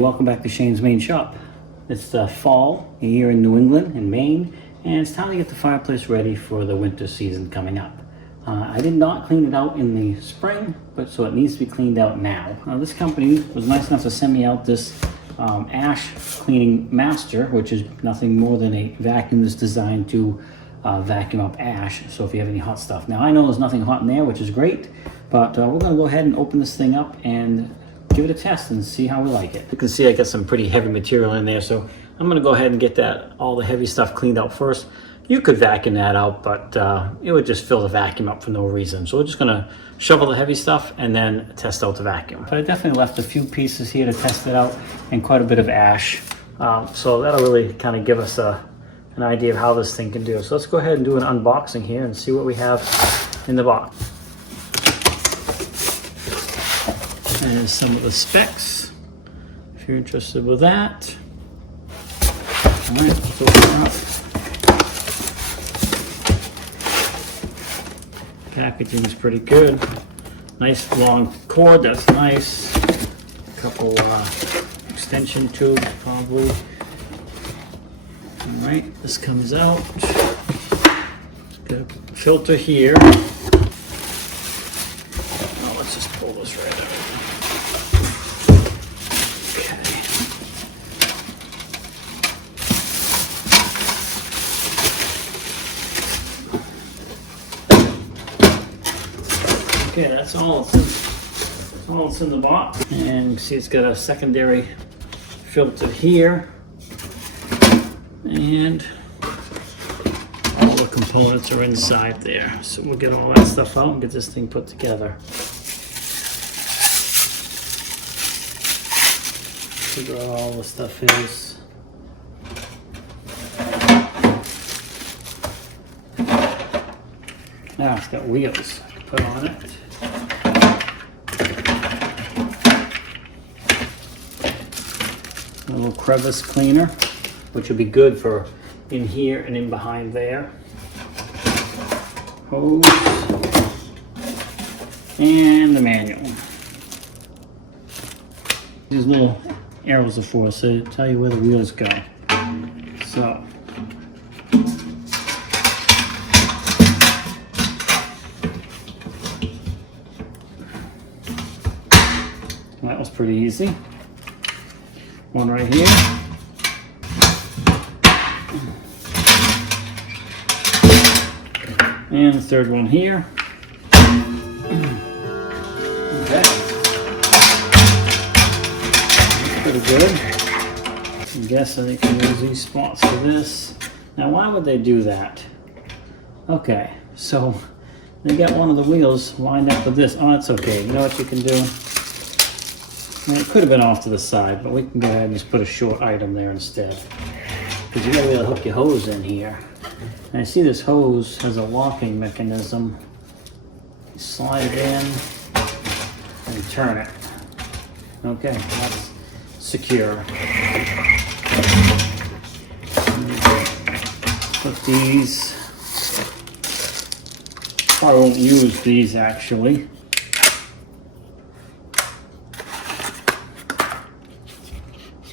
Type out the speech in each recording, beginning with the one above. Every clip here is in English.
Welcome back to Shane's Main Shop. It's the fall here in New England, in Maine, and it's time to get the fireplace ready for the winter season coming up. I did not clean it out in the spring, so it needs to be cleaned out now. This company was nice enough to send me out this ash cleaning master, which is nothing more than a vacuum that's designed to vacuum up ash. So if you have any hot stuff. Now I know there's nothing hot in there, which is great, but we're going to go ahead and open this thing up and give it a test and see how we like it. You can see I got some pretty heavy material in there, so I'm going to go ahead and get all the heavy stuff cleaned out first. You could vacuum that out, but it would just fill the vacuum up for no reason. So we're just going to shovel the heavy stuff and then test out the vacuum. But I definitely left a few pieces here to test it out and quite a bit of ash. So that'll really kind of give us an idea of how this thing can do. So let's go ahead and do an unboxing here and see what we have in the box. And some of the specs, if you're interested with that. All right, let's open it up. Packaging is pretty good. Nice long cord, that's nice. A couple extension tubes, probably. All right, this comes out. Got a filter here. Oh, let's just pull this right out. Okay, that's all it's in the box. And you can see it's got a secondary filter here. And all the components are inside there. So we'll get all that stuff out and get this thing put together. Figure out all the stuff is. Now it's got wheels I can put on it. A little crevice cleaner, which will be good for in here and in behind there. Hose. And the manual. These little arrows are for us to tell you where the wheels go. So. That was pretty easy. One right here. And the third one here. Okay. Pretty good. I guess they can use these spots for this. Now why would they do that? Okay, so they got one of the wheels lined up with this. Oh, that's okay. You know what you can do? I mean, it could have been off to the side, but we can go ahead and just put a short item there instead. Because you gotta be able to hook your hose in here. And I see this hose has a locking mechanism. You slide it in and turn it. Okay, that's secure. Put these. I won't use these actually.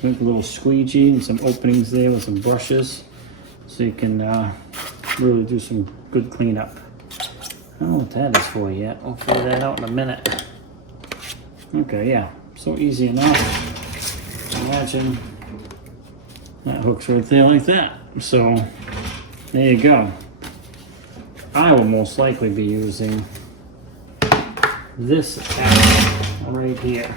Make a little squeegee and some openings there with some brushes so you can really do some good cleanup. I don't know what that is for yet. I'll figure that out in a minute. Okay, yeah, so easy enough. Imagine that hooks right there like that. So there you go. I will most likely be using this attachment right here.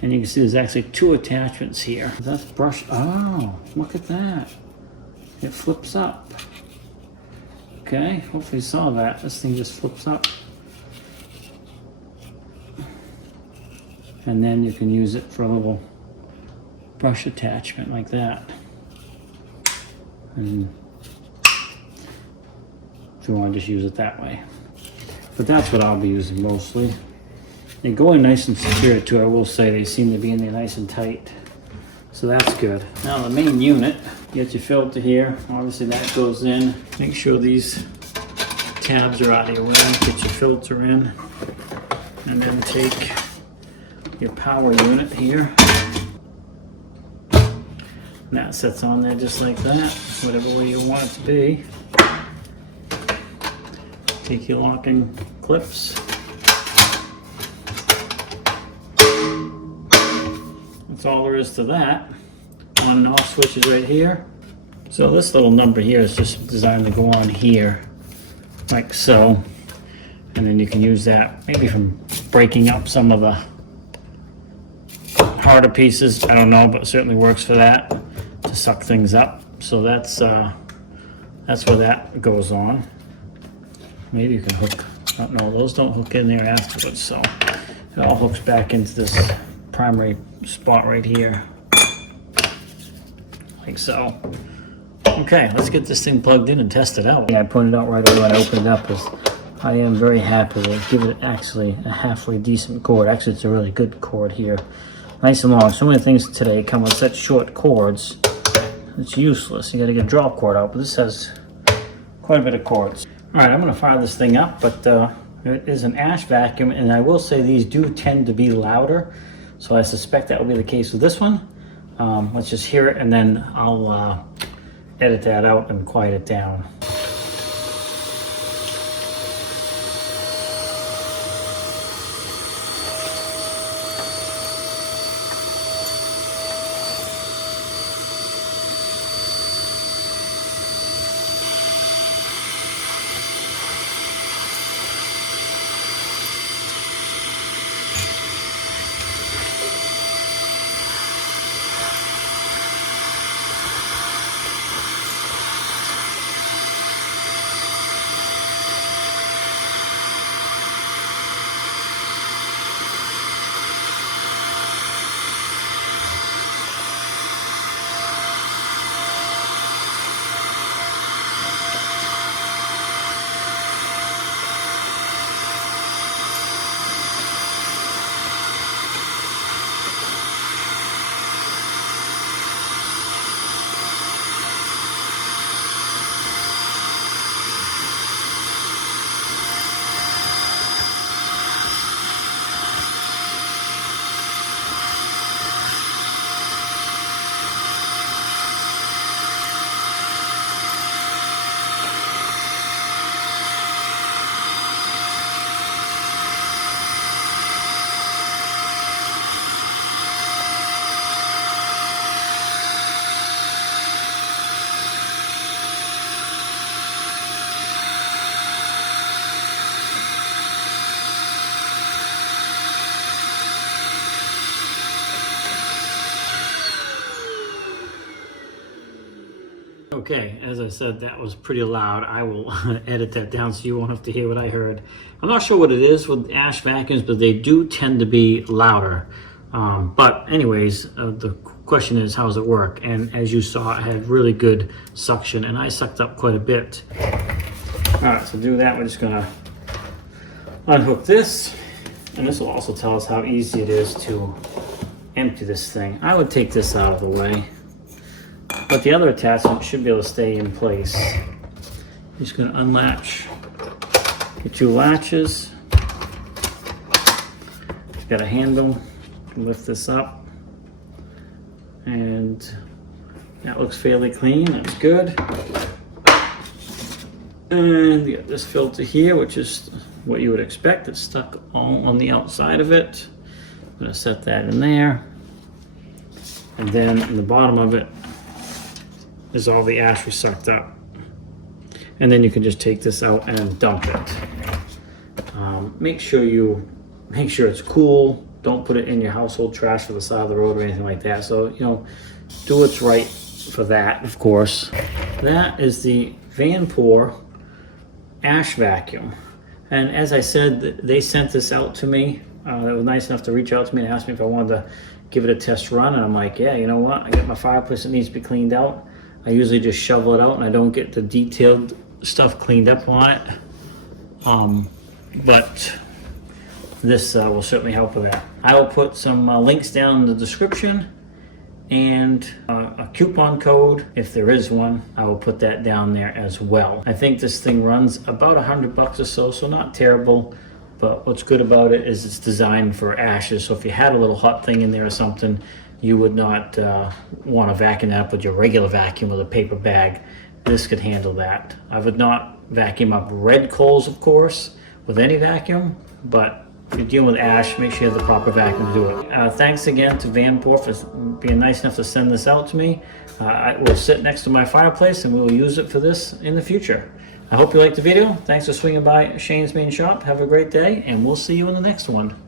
And you can see there's actually two attachments here. That's brush. Oh, look at that. It flips up. Okay, hopefully you saw that. This thing just flips up. And then you can use it for a little brush attachment like that. And if you want to just use it that way. But that's what I'll be using mostly. They go in nice and secure too, I will say. They seem to be in there nice and tight. So that's good. Now the main unit, you get your filter here. Obviously that goes in. Make sure these tabs are out of your way. Get your filter in. And then take your power unit here. And that sits on there just like that, whatever way you want it to be. Take your locking clips. That's all there is to that. On and off switches right here. So this little number here is just designed to go on here, like so. And then you can use that maybe from breaking up some of the harder pieces. I don't know, but it certainly works for that, to suck things up. So that's where that goes on. Maybe you can hook, I don't know, those don't hook in there afterwards, so it all hooks back into this primary spot right here, like so. Okay, let's get this thing plugged in and test it out. Yeah, I pointed out right away when I opened it up is I am very happy to give it actually a halfway decent cord. Actually, it's a really good cord here. Nice and long. So many things today come with such short cords, it's useless. You gotta get a drop cord out, but this has quite a bit of cords. All right, I'm gonna fire this thing up, but it is an ash vacuum, and I will say these do tend to be louder, so I suspect that will be the case with this one. Let's just hear it, and then I'll edit that out and quiet it down. Okay, as I said, that was pretty loud. I will edit that down so you won't have to hear what I heard. I'm not sure what it is with ash vacuums, but they do tend to be louder. But anyways, the question is, how does it work? And as you saw, it had really good suction, and I sucked up quite a bit. All right, so to do that, we're just gonna unhook this, and this will also tell us how easy it is to empty this thing. I would take this out of the way, but the other attachment should be able to stay in place. Just gonna unlatch your two latches. You've got a handle, lift this up, and that looks fairly clean, that's good. And you got this filter here, which is what you would expect. It's stuck all on the outside of it. I'm gonna set that in there. And then in the bottom of it is all the ash we sucked up. And then you can just take this out and dump it. Make sure it's cool. Don't put it in your household trash for the side of the road or anything like that. So, you know, do what's right for that, of course. That is the Vanpore ash vacuum. And as I said, they sent this out to me. They were nice enough to reach out to me and ask me if I wanted to give it a test run. And I'm like, yeah, you know what? I got my fireplace that needs to be cleaned out. I usually just shovel it out and I don't get the detailed stuff cleaned up on it. But this will certainly help with that. I will put some links down in the description and a coupon code, if there is one. I will put that down there as well. I think this thing runs about $100 or so, so not terrible. But what's good about it is it's designed for ashes. So if you had a little hot thing in there or something, you would not want to vacuum that up with your regular vacuum with a paper bag. This could handle that. I would not vacuum up red coals, of course, with any vacuum, but if you're dealing with ash, make sure you have the proper vacuum to do it. Thanks again to Vanpor for being nice enough to send this out to me. It will sit next to my fireplace and we will use it for this in the future. I hope you liked the video. Thanks for swinging by Shane's Main Shop. Have a great day, and we'll see you in the next one.